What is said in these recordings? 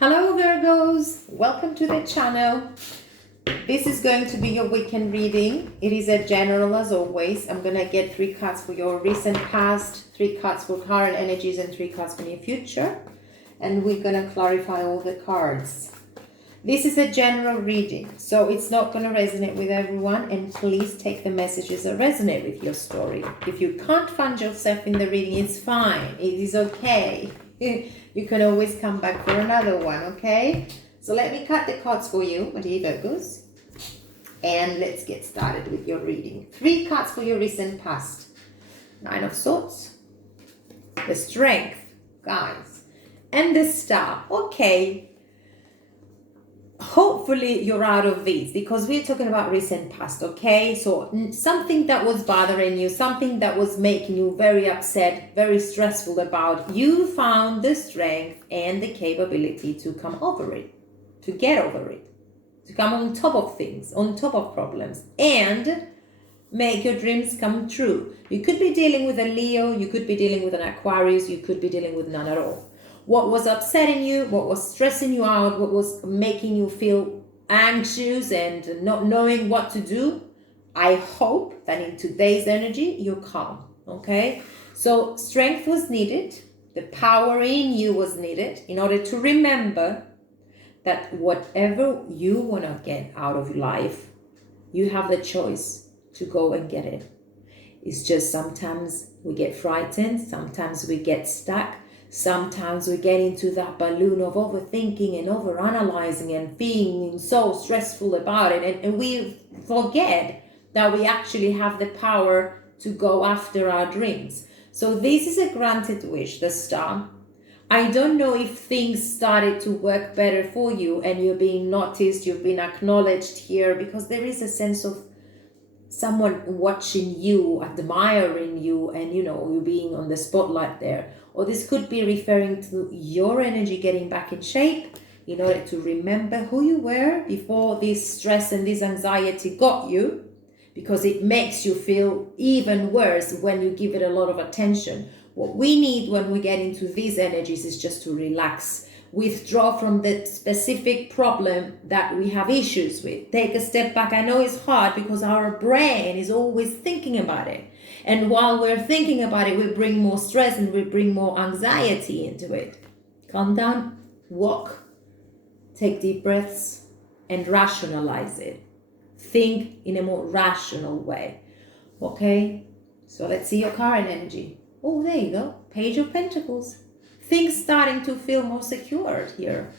Hello Virgos, welcome to the channel. This is going to be your weekend reading. It is a general as always. I'm going to get 3 cards for your recent past, 3 cards for current energies and 3 cards for your future. And we're going to clarify all the cards. This is a general reading, so it's not going to resonate with everyone, and please take the messages that resonate with your story. If you can't find yourself in the reading, it's fine. It is okay. You can always come back for another one, okay? So let me cut the cards for you, my dear Virgos. And let's get started with your reading. 3 cards for your recent past. 9 of Swords. The Strength, guys. And the Star. Okay. Hopefully you're out of these because we're talking about recent past, okay? So something that was bothering you, something that was making you very upset, very stressful about, you found the strength and the capability to come over it, to get over it, to come on top of things, on top of problems, and make your dreams come true. You could be dealing with a Leo, you could be dealing with an Aquarius, you could be dealing with none at all. What was upsetting you, what was stressing you out, what was making you feel anxious and not knowing what to do, I hope that in today's energy, you're calm, okay? So strength was needed, the power in you was needed in order to remember that whatever you want to get out of life, you have the choice to go and get it. It's just sometimes we get frightened, sometimes we get stuck, sometimes we get into that balloon of overthinking and overanalyzing and being so stressful about it. And we forget that we actually have the power to go after our dreams. So this is a granted wish, the Star. I don't know if things started to work better for you and you're being noticed, you've been acknowledged here, because there is a sense of someone watching you, admiring you, and you being on the spotlight there. Or this could be referring to your energy getting back in shape in order to remember who you were before this stress and this anxiety got you, because it makes you feel even worse when you give it a lot of attention. What we need when we get into these energies is just to relax, withdraw from the specific problem that we have issues with. Take a step back. I know it's hard because our brain is always thinking about it. And while we're thinking about it, we bring more stress and we bring more anxiety into it. Calm down, walk, take deep breaths, and rationalize it. Think in a more rational way. Okay? So let's see your current energy. Oh, there you go. Page of Pentacles. Things starting to feel more secured here.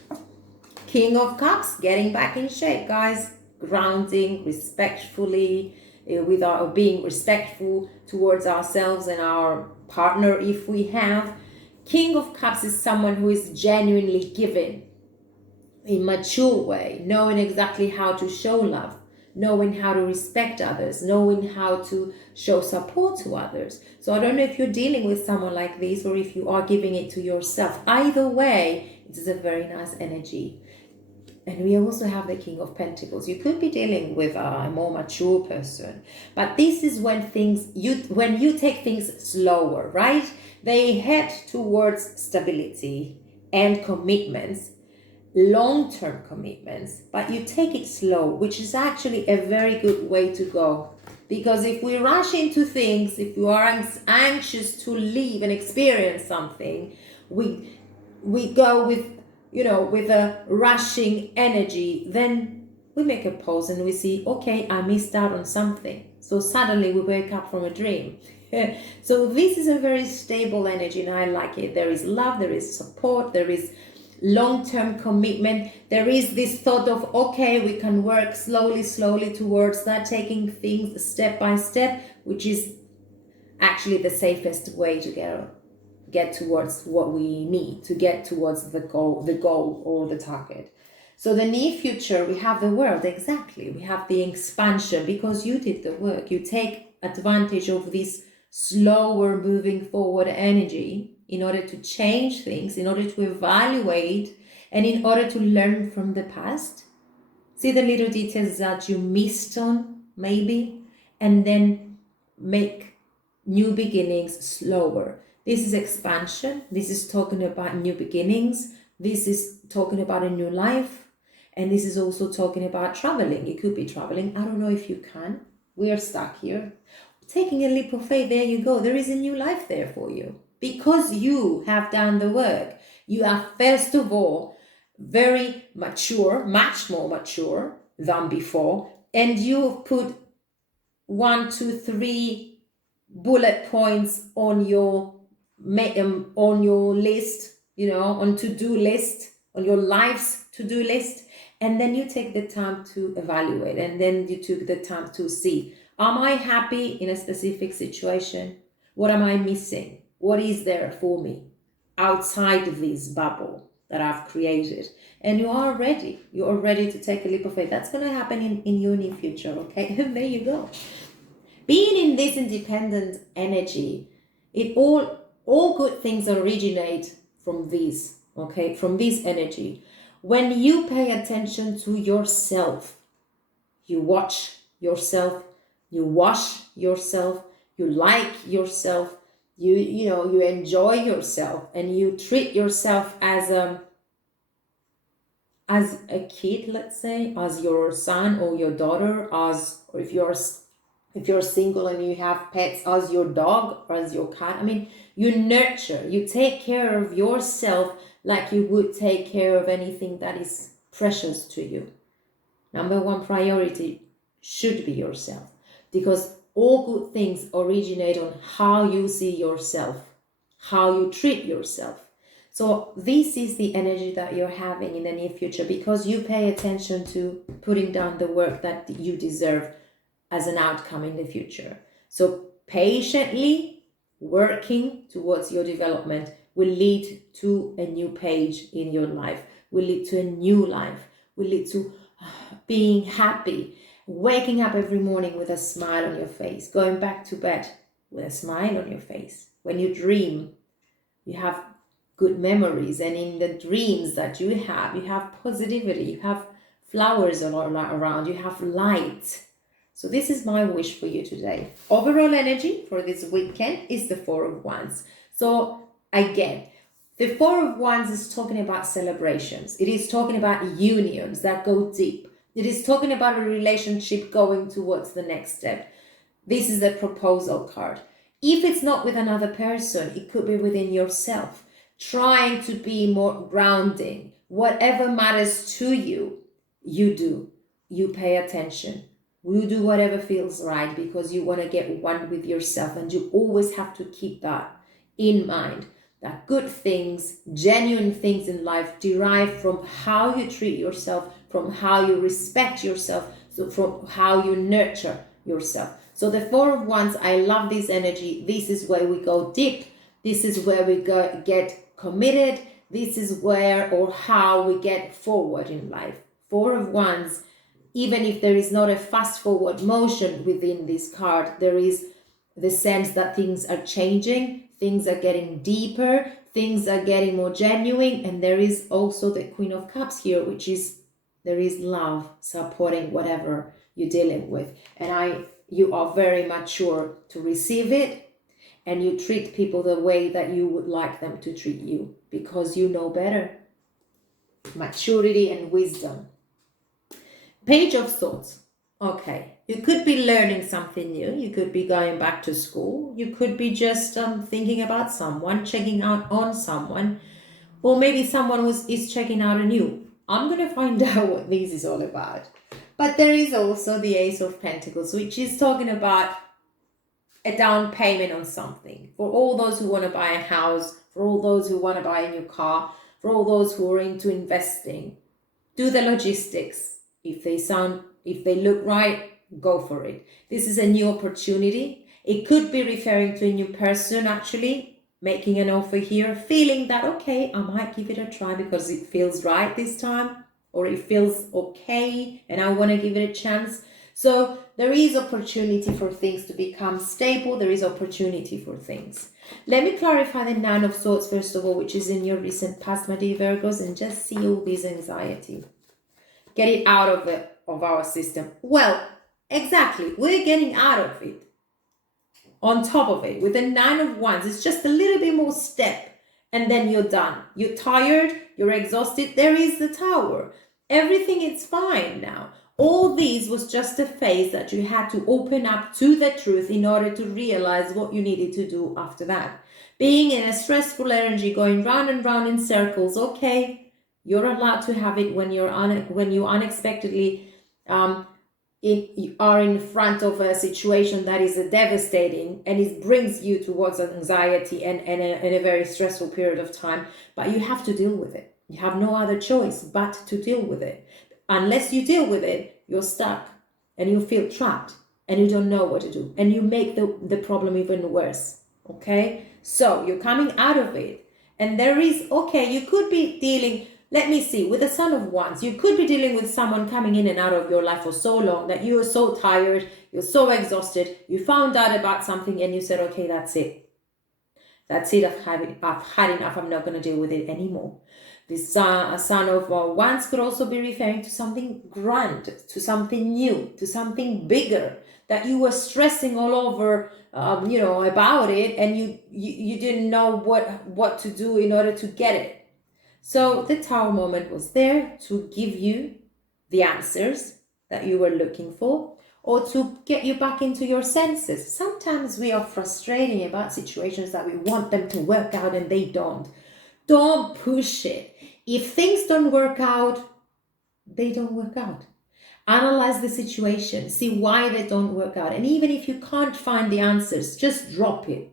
King of Cups, getting back in shape, guys. Grounding respectfully, with our being respectful towards ourselves and our partner if we have. King of Cups is someone who is genuinely giving in a mature way, knowing exactly how to show love, knowing how to respect others, knowing how to show support to others. So I don't know if you're dealing with someone like this or if you are giving it to yourself. Either way, it is a very nice energy. And we also have the King of Pentacles. You could be dealing with a more mature person. But this is when when you take things slower, right? They head towards stability and commitments, long-term commitments, but you take it slow, which is actually a very good way to go. Because if we rush into things, if you are anxious to leave and experience something, we go with a rushing energy, then we make a pause and we see, okay, I missed out on something. So suddenly we wake up from a dream. So this is a very stable energy and I like it. There is love, there is support, there is long-term commitment. There is this thought of, okay, we can work slowly towards that, taking things step by step, which is actually the safest way to get towards what we need, to get towards the goal or the target. So the near future, we have the world, exactly. We have the expansion because you did the work. You take advantage of this slower moving forward energy in order to change things, in order to evaluate, and in order to learn from the past. See the little details that you missed on, maybe, and then make new beginnings slower. This is expansion. This is talking about new beginnings, This is talking about a new life. And this is also talking about traveling. You could be traveling. I don't know if you can. We are stuck here. Taking a leap of faith, there you go. There is a new life there for you. Because you have done the work. You are, first of all, very mature, much more mature than before. And you've put 1, 2, 3 bullet points on your list, on to-do list, on your life's to-do list. And then you take the time to evaluate, and then you took the time to see, am I happy in a specific situation? What am I missing? What is there for me outside of this bubble that I've created? And you're ready to take a leap of faith. That's going to happen in your near future, okay? And there you go. Being in this independent energy, all good things originate from this, okay? From this energy. When you pay attention to yourself, you watch yourself, you wash yourself, you like yourself, you enjoy yourself, and you treat yourself as a kid, let's say, as your son or your daughter, or if you're single and you have pets, as your dog or as your cat. I mean, you nurture, you take care of yourself like you would take care of anything that is precious to you. Number one priority should be yourself, because all good things originate on how you see yourself, how you treat yourself. So this is the energy that you're having in the near future, because you pay attention to putting down the work that you deserve as an outcome in the future. So patiently working towards your development will lead to a new page in your life, will lead to a new life, will lead to being happy, waking up every morning with a smile on your face, going back to bed with a smile on your face. When you dream, you have good memories, and in the dreams that you have positivity, you have flowers all around, you have light. So this is my wish for you today. Overall energy for this weekend is the Four of Wands. So again, the Four of Wands is talking about celebrations. It is talking about unions that go deep. It is talking about a relationship going towards the next step. This is a proposal card. If it's not with another person, it could be within yourself. Trying to be more grounding. Whatever matters to you, you do. You pay attention. You do whatever feels right, because you want to get one with yourself, and you always have to keep that in mind, that good things, genuine things in life derive from how you treat yourself, from how you respect yourself, so from how you nurture yourself. So the Four of Wands, I love this energy. This is where we go deep. This is where we get committed. This is where or how we get forward in life. Four of Wands, even if there is not a fast forward motion within this card, there is the sense that things are changing, things are getting deeper, things are getting more genuine, and there is also the Queen of Cups here, which is there is love supporting whatever you're dealing with. And you are very mature to receive it, and you treat people the way that you would like them to treat you, because you know better. Maturity and wisdom. Page of Swords. Okay, you could be learning something new. You could be going back to school. You could be just thinking about someone, checking out on someone, or maybe someone is checking out on you. I'm going to find out what this is all about. But there is also the Ace of Pentacles, which is talking about a down payment on something. For all those who want to buy a house, for all those who want to buy a new car, for all those who are into investing, do the logistics. If they look right, go for it. This is a new opportunity. It could be referring to a new person, actually, making an offer here, feeling that, okay, I might give it a try because it feels right this time, or it feels okay and I want to give it a chance. So there is opportunity for things to become stable. There is opportunity for things. Let me clarify the Nine of Swords, first of all, which is in your recent past, my dear Virgos, and just see all this anxiety. Get it out of our system. Well, exactly. We're getting out of it. On top of it, with the Nine of Wands, it's just a little bit more step and then you're done. You're tired, you're exhausted. There is the Tower. Everything is fine now. All these was just a phase that you had to open up to the truth in order to realize what you needed to do after that. Being in a stressful energy, going round and round in circles, okay, you're allowed to have it when you unexpectedly you are in front of a situation that is devastating, and it brings you towards anxiety and a very stressful period of time. But you have to deal with it. You have no other choice but to deal with it. Unless you deal with it, you're stuck and you feel trapped and you don't know what to do, and you make the problem even worse. Okay, so you're coming out of it, and there is, okay, you could be dealing, let me see, with the Son of Wands, you could be dealing with someone coming in and out of your life for so long that you are so tired, you're so exhausted, you found out about something and you said, okay, that's it. That's it, I've had enough, I'm not going to deal with it anymore. This Son of Wands could also be referring to something grand, to something new, to something bigger, that you were stressing all over, about it, and you didn't know what to do in order to get it. So the Tower moment was there to give you the answers that you were looking for, or to get you back into your senses. Sometimes we are frustrated about situations that we want them to work out and they don't. Don't push it. If things don't work out, they don't work out. Analyze the situation, see why they don't work out. And even if you can't find the answers, just drop it.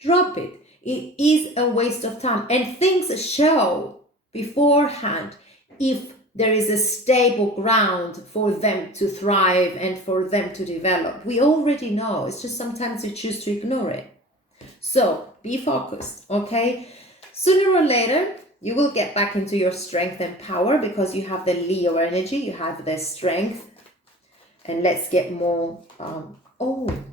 Drop it. It is a waste of time. And things show beforehand if there is a stable ground for them to thrive and for them to develop. We already know. It's just sometimes you choose to ignore it. So be focused, okay? Sooner or later, you will get back into your strength and power because you have the Leo energy, you have the strength. And let's get more,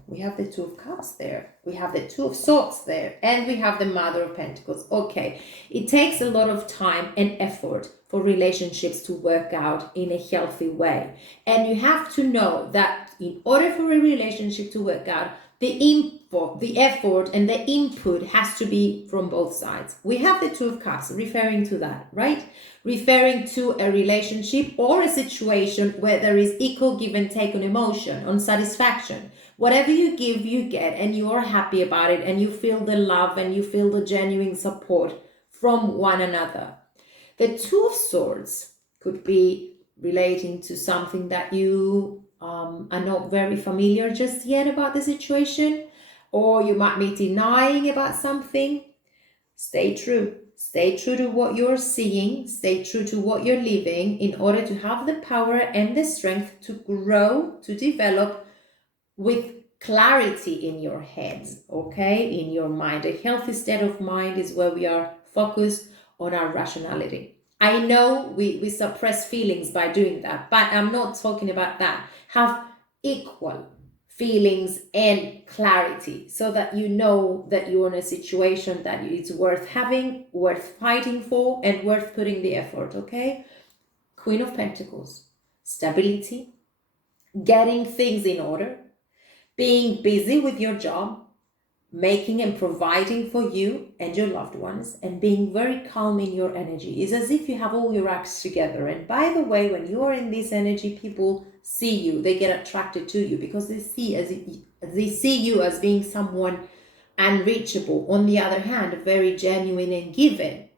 we have the Two of Cups there. We have the Two of Swords there. And we have the Mother of Pentacles. Okay, it takes a lot of time and effort for relationships to work out in a healthy way. And you have to know that in order for a relationship to work out, the effort and the input has to be from both sides. We have the Two of Cups referring to that, right? Referring to a relationship or a situation where there is equal give and take on emotion, on satisfaction. Whatever you give, you get, and you are happy about it, and you feel the love and you feel the genuine support from one another. The Two of Swords could be relating to something that you are not very familiar just yet about the situation, or you might be denying about something. Stay true. Stay true to what you're seeing. Stay true to what you're living in order to have the power and the strength to grow, to develop with clarity in your head, okay? In your mind. A healthy state of mind is where we are focused on our rationality. I know we suppress feelings by doing that, but I'm not talking about that. Have equal feelings and clarity so that you know that you're in a situation that it's worth having, worth fighting for, and worth putting the effort, okay? Queen of Pentacles, stability, getting things in order, being busy with your job, making and providing for you and your loved ones, and being very calm in your energy. It's as if you have all your acts together. And by the way, when you are in this energy, people see you, they get attracted to you because they see you as being someone unreachable. On the other hand, very genuine and giving.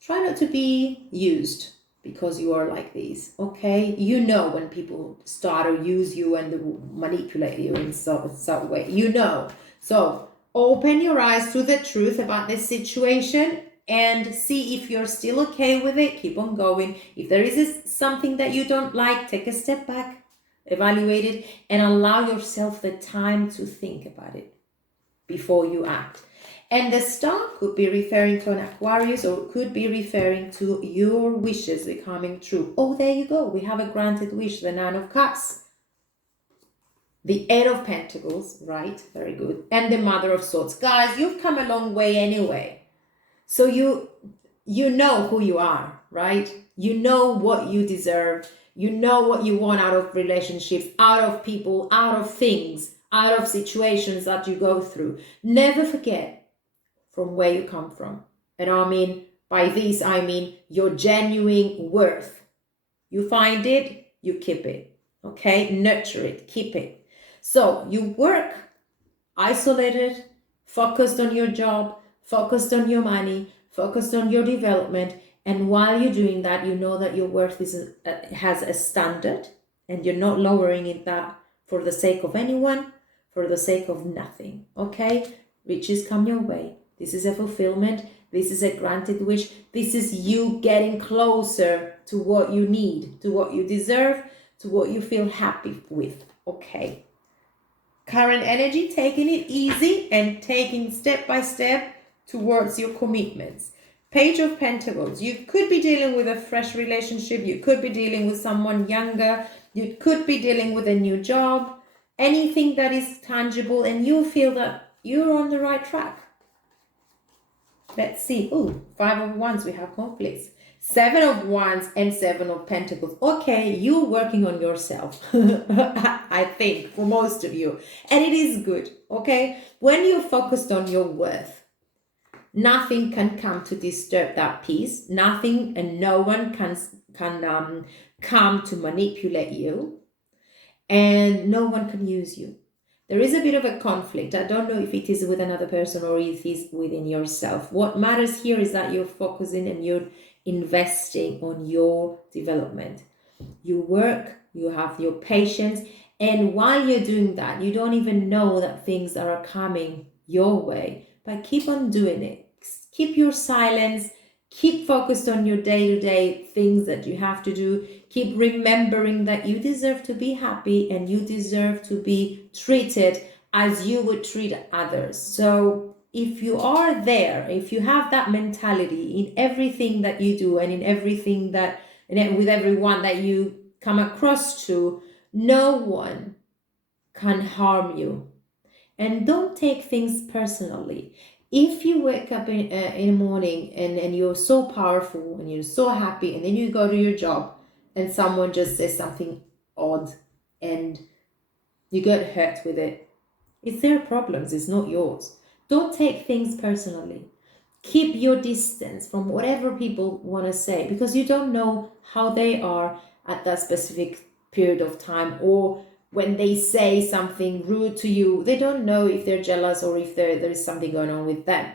Try not to be used because you are like this, okay? You know when people start to use you and manipulate you in some way, you know. So open your eyes to the truth about this situation and see if you're still okay with it. Keep on going. If there is something that you don't like, take a step back, evaluate it, and allow yourself the time to think about it before you act. And the star could be referring to an Aquarius, or could be referring to your wishes becoming true. Oh, there you go. We have a granted wish, the Nine of Cups. The Eight of Pentacles, right? Very good. And the Mother of Swords. Guys, you've come a long way anyway. So you know who you are, right? You know what you deserve. You know what you want out of relationships, out of people, out of things, out of situations that you go through. Never forget from where you come from. And by this, I mean your genuine worth. You find it, you keep it. Okay? Nurture it, keep it. So you work isolated, focused on your job, focused on your money, focused on your development. And while you're doing that, you know that your worth has a standard, and you're not lowering it that for the sake of anyone, for the sake of nothing. Okay? Riches come your way. This is a fulfillment. This is a granted wish. This is you getting closer to what you need, to what you deserve, to what you feel happy with. Okay? Current energy, taking it easy and taking step by step towards your commitments. Page of Pentacles. You could be dealing with a fresh relationship. You could be dealing with someone younger. You could be dealing with a new job. Anything that is tangible, and you feel that you're on the right track. Let's see. Oh, 5 of Wands. We have conflicts. 7 of Wands and 7 of Pentacles. Okay, you're working on yourself, I think, for most of you. And it is good, okay? When you're focused on your worth, nothing can come to disturb that peace. Nothing and no one can come to manipulate you. And no one can use you. There is a bit of a conflict. I don't know if it is with another person or if it is within yourself. What matters here is that you're focusing and you're investing on your development. You work, you have your patience, and while you're doing that, you don't even know that things are coming your way. But keep on doing it. Keep your silence. Keep focused on your day-to-day things that you have to do. Keep remembering that you deserve to be happy and you deserve to be treated as you would treat others. So if you are there, if you have that mentality in everything that you do and in everything that, and with everyone that you come across to, no one can harm you. And don't take things personally. If you wake up in the morning and you're so powerful and you're so happy, and then you go to your job and someone just says something odd and you get hurt with it, it's their problems, it's not yours. Don't take things personally. Keep your distance from whatever people want to say, because you don't know how they are at that specific period of time, or when they say something rude to you, they don't know if they're jealous or if there is something going on with them.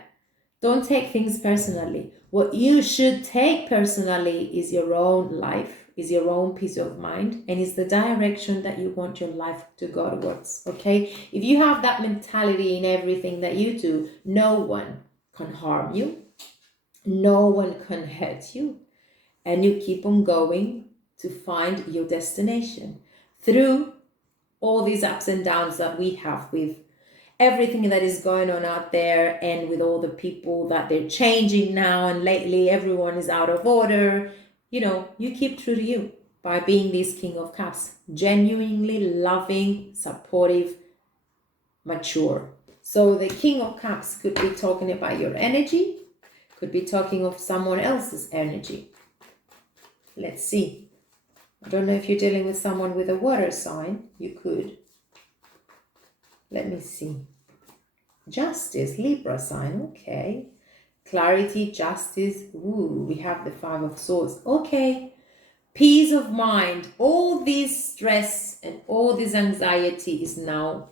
Don't take things personally. What you should take personally is your own life, is your own peace of mind, and is the direction that you want your life to go towards, okay? If you have that mentality in everything that you do, no one can harm you, no one can hurt you, and you keep on going to find your destination through all these ups and downs that we have with everything that is going on out there, and with all the people that they're changing now, and lately everyone is out of order. You know, you keep true to you by being this King of Cups, genuinely loving, supportive, mature. So the King of Cups could be talking about your energy, could be talking of someone else's energy. Let's see. I don't know if you're dealing with someone with a water sign. You could. Let me see. Justice, Libra sign. Okay. Clarity, justice. Ooh, we have the 5 of Swords. Okay. Peace of mind. All this stress and all this anxiety is now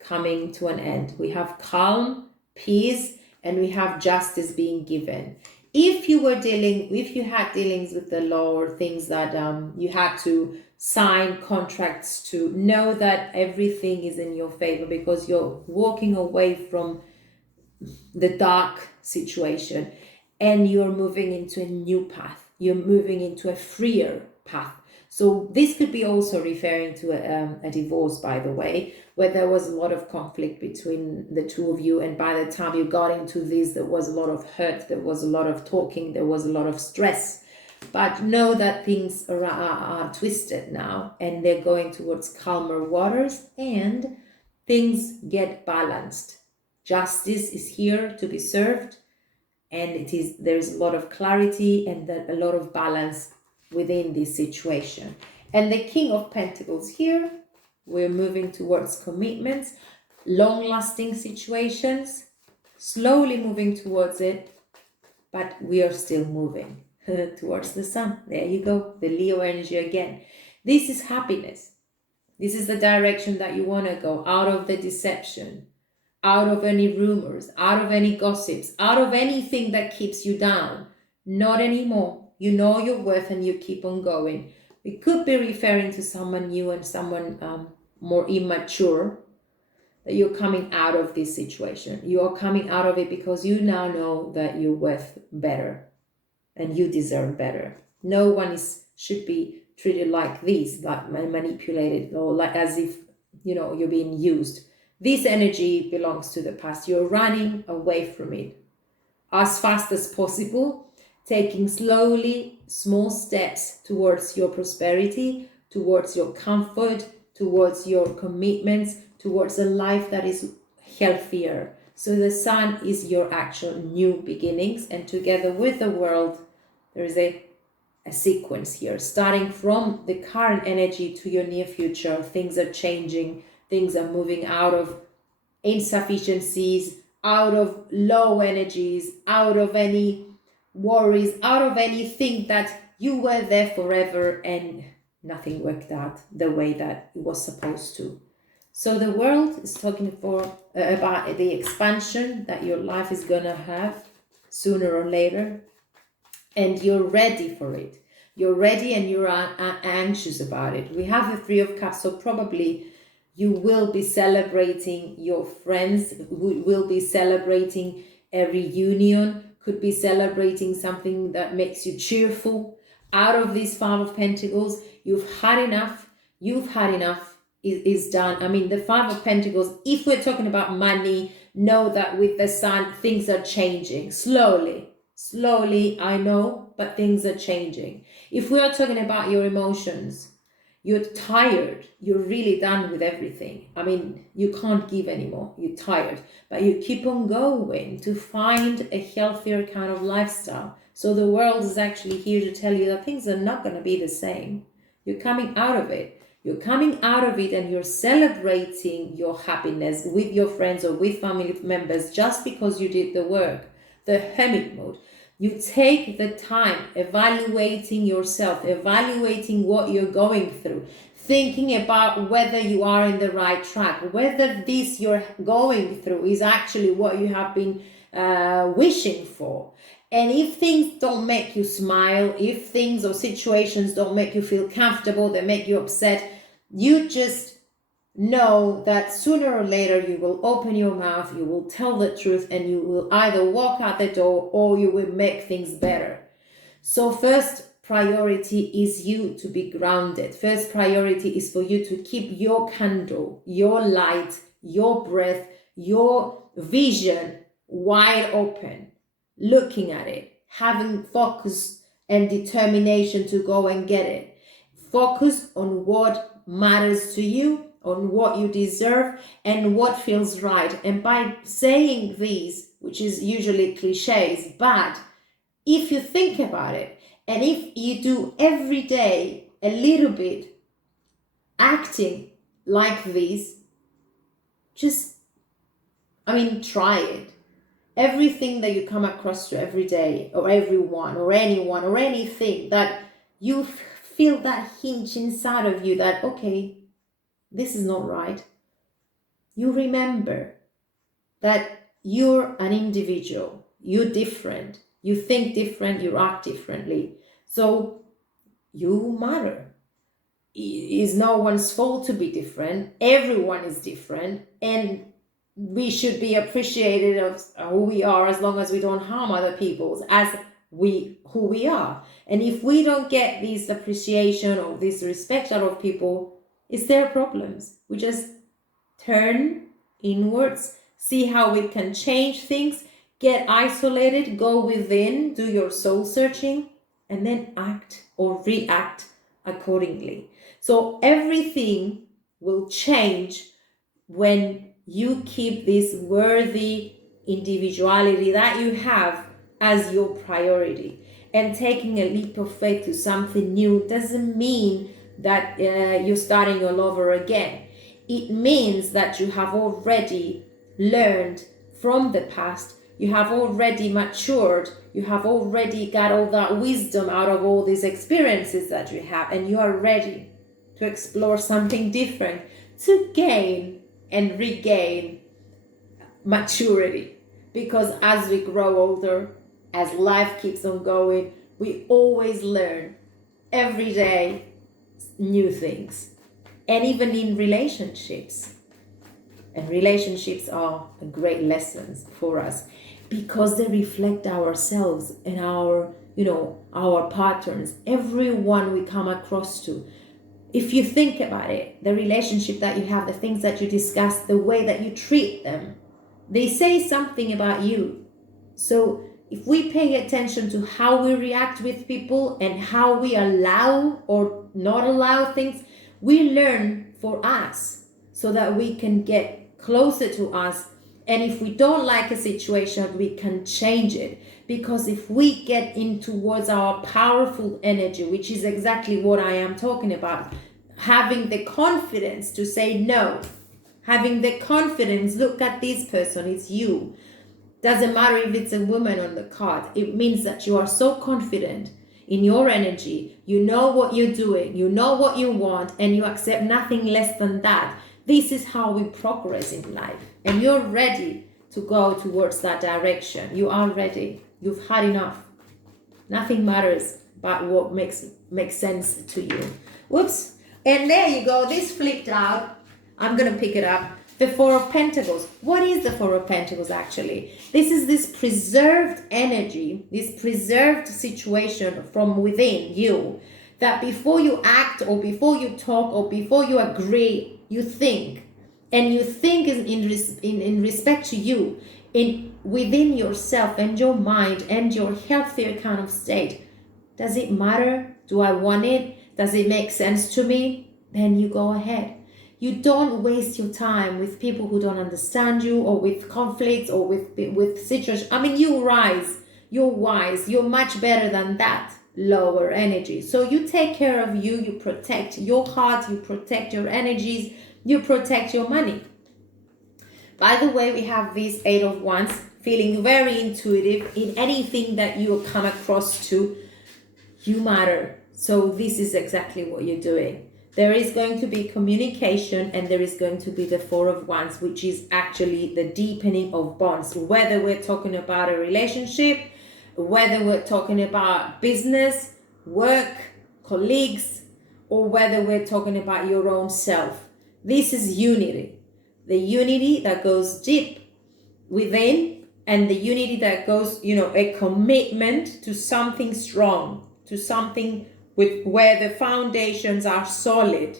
coming to an end. We have calm, peace, and we have justice being given. If you had dealings with the law, or things that you had to sign contracts to, know that everything is in your favor, because you're walking away from the dark situation and you're moving into a new path. You're moving into a freer path. So this could be also referring to a divorce, by the way, where there was a lot of conflict between the two of you. And by the time you got into this, there was a lot of hurt, there was a lot of talking, there was a lot of stress. But know that things are twisted now, and they're going towards calmer waters, and things get balanced. Justice is here to be served, and there's a lot of clarity and a lot of balance within this situation. And the King of Pentacles here, we're moving towards commitments, long-lasting situations, slowly moving towards it, but we are still moving towards the sun. There you go, the Leo energy again. This is happiness. This is the direction that you want to go, out of the deception, out of any rumors, out of any gossips, out of anything that keeps you down. Not anymore. You know your worth and you keep on going. We could be referring to someone new and someone more immature, that you're coming out of this situation. You are coming out of it because you now know that you're worth better and you deserve better. No one should be treated like this, like manipulated, or like as if, you're being used. This energy belongs to the past. You're running away from it as fast as possible, taking slowly small steps towards your prosperity, towards your comfort, towards your commitments, towards a life that is healthier. So the sun is your actual new beginnings, and together with the world, there is a sequence here, starting from the current energy to your near future. Things are changing, things are moving out of insufficiencies, out of low energies, out of any worries, out of anything that you were there forever and nothing worked out the way that it was supposed to. So the world is talking about the expansion that your life is gonna have sooner or later, and you're ready for it. You're ready and you're anxious about it. We have the Three of Cups, so probably you will be celebrating your friends, will be celebrating a reunion, could be celebrating something that makes you cheerful. Out of this Five of Pentacles, you've had enough is done. I mean, the Five of Pentacles, if we're talking about money, know that with the sun, things are changing slowly, I know, but things are changing. If we are talking about your emotions, you're tired, you're really done with everything. I mean, you can't give anymore, you're tired, but you keep on going to find a healthier kind of lifestyle. So the world is actually here to tell you that things are not going to be the same. You're coming out of it. You're coming out of it and you're celebrating your happiness with your friends or with family members just because you did the work. The hermit mode. You take the time evaluating yourself, evaluating what you're going through, thinking about whether you are in the right track, whether this you're going through is actually what you have been wishing for. And if things don't make you smile, if things or situations don't make you feel comfortable, they make you upset, you just know that sooner or later you will open your mouth, you will tell the truth, and you will either walk out the door or you will make things better. So first priority is you to be grounded. First priority is for you to keep your candle, your light, your breath, your vision wide open, looking at it, having focus and determination to go and get it. Focus on what matters to you, on what you deserve and what feels right. And by saying these, which is usually cliches, but if you think about it, and if you do every day a little bit acting like this, try it. Everything that you come across to every day, or everyone, or anyone, or anything that you feel that hinge inside of you that, okay, this is not right. You remember that you're an individual, you're different, you think different, you act differently. So you matter. It's no one's fault to be different. Everyone is different, and we should be appreciated of who we are as long as we don't harm other people as who we are. And if we don't get this appreciation or this respect out of people, it's their problems. We just turn inwards, see how we can change things, get isolated, go within, do your soul searching, and then act or react accordingly. So everything will change when you keep this worthy individuality that you have as your priority. And taking a leap of faith to something new doesn't mean that you're starting all over again. It means that you have already learned from the past. You have already matured. You have already got all that wisdom out of all these experiences that you have, and you are ready to explore something different, to gain and regain maturity. Because as we grow older, as life keeps on going, we always learn every day new things. And even in relationships. And relationships are great lessons for us because they reflect ourselves and our patterns, everyone we come across to. If you think about it, the relationship that you have, the things that you discuss, the way that you treat them, they say something about you. So if we pay attention to how we react with people and how we allow or not allow things, we learn for us so that we can get closer to us. And if we don't like a situation, we can change it. Because if we get in towards our powerful energy, which is exactly what I am talking about, having the confidence to say no, having the confidence, look at this person, it's you. Doesn't matter if it's a woman on the card. It means that you are so confident in your energy. You know what you're doing. You know what you want, and you accept nothing less than that. This is how we progress in life. And you're ready to go towards that direction. You are ready. You've had enough. Nothing matters but what makes sense to you. Whoops. And there you go. This flipped out. I'm going to pick it up. The Four of Pentacles. What is the Four of Pentacles actually? This is this preserved energy, this preserved situation from within you, that before you act or before you talk or before you agree, you think. And you think in respect to you, within yourself and your mind and your healthier kind of state. Does it matter? Do I want it? Does it make sense to me? Then you go ahead. You don't waste your time with people who don't understand you, or with conflicts, or with situations. I mean, you rise, you're wise, you're much better than that lower energy. So you take care of you, you protect your heart, you protect your energies, you protect your money. By the way, we have this Eight of Wands, feeling very intuitive in anything that you come across to. You matter. So this is exactly what you're doing. There is going to be communication, and there is going to be the Four of Wands, which is actually the deepening of bonds. Whether we're talking about a relationship, whether we're talking about business, work, colleagues, or whether we're talking about your own self. This is unity. The unity that goes deep within, and the unity that goes, a commitment to something strong, to something where the foundations are solid.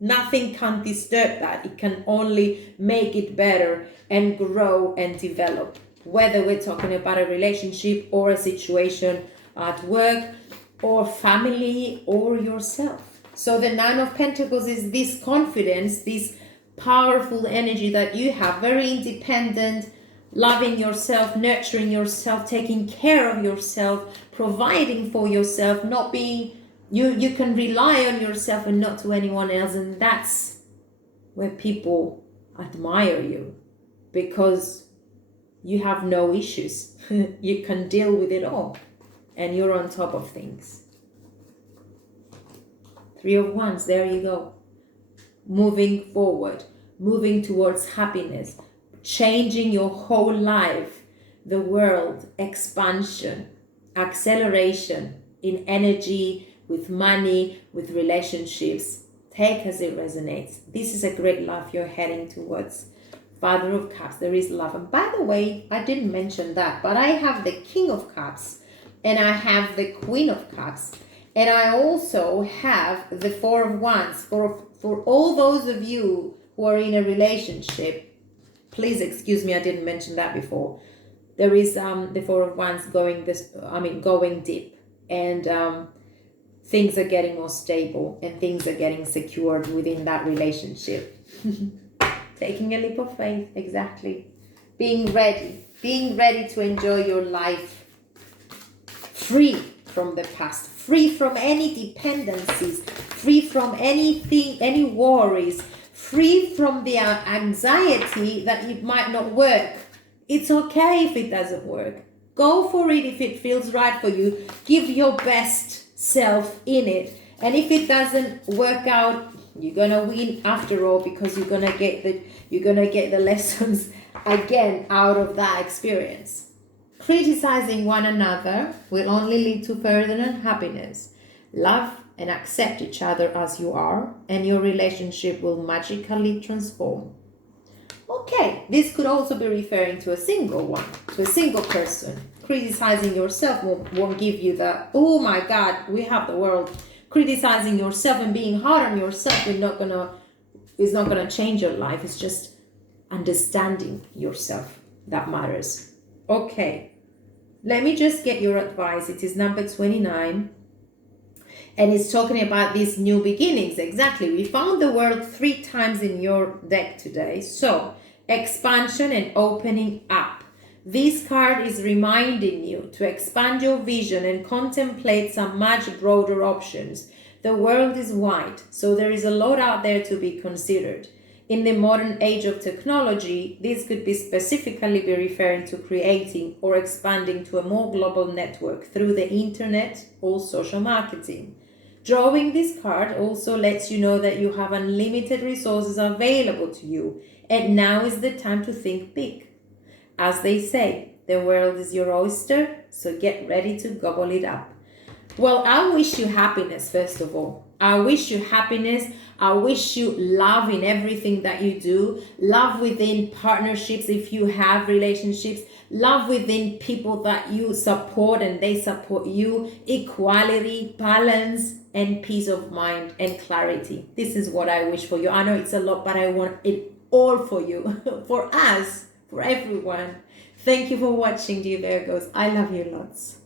Nothing can disturb that. It can only make it better and grow and develop. Whether we're talking about a relationship or a situation at work or family or yourself. So the Nine of Pentacles is this confidence, this powerful energy that you have, very independent, loving yourself, nurturing yourself, taking care of yourself, providing for yourself, not being... You can rely on yourself and not to anyone else, and that's where people admire you, because you have no issues. You can deal with it all, and you're on top of things. Three of Wands, there you go. Moving forward, moving towards happiness, changing your whole life, the world, expansion, acceleration in energy, with money, with relationships. Take as it resonates. This is a great love you're heading towards. Father of Cups, there is love. And by the way, I didn't mention that, but I have the King of Cups, and I have the Queen of Cups, and I also have the Four of Wands. For all those of you who are in a relationship, please excuse me, I didn't mention that before. There is the Four of Wands going deep, and things are getting more stable, and things are getting secured within that relationship. Taking a leap of faith, exactly. Being ready to enjoy your life, free from the past, free from any dependencies, free from anything, any worries, free from the anxiety that it might not work. It's okay if it doesn't work. Go for it if it feels right for you. Give your best self in it. And if it doesn't work out, you're gonna win after all, because you're gonna get the lessons again out of that experience. Criticizing one another will only lead to further unhappiness. Love and accept each other as you are, and your relationship will magically transform. Okay, this could also be referring to a single one, to a single person. Criticizing yourself won't give you the, oh my God, we have the world. Criticizing yourself and being hard on yourself is not gonna change your life. It's just understanding yourself that matters. Okay, let me just get your advice. It is number 29. And it's talking about these new beginnings. Exactly. We found the world 3 times in your deck today. So, expansion and opening up. This card is reminding you to expand your vision and contemplate some much broader options. The world is wide, so there is a lot out there to be considered. In the modern age of technology, this could be specifically be referring to creating or expanding to a more global network through the internet or social marketing. Drawing this card also lets you know that you have unlimited resources available to you, and now is the time to think big. As they say, the world is your oyster, so get ready to gobble it up. Well, I wish you happiness, first of all. I wish you happiness. I wish you love in everything that you do. Love within partnerships if you have relationships. Love within people that you support and they support you. Equality, balance, and peace of mind and clarity. This is what I wish for you. I know it's a lot, but I want it all for you, for us, for everyone. Thank you for watching, dear Virgos. I love you lots.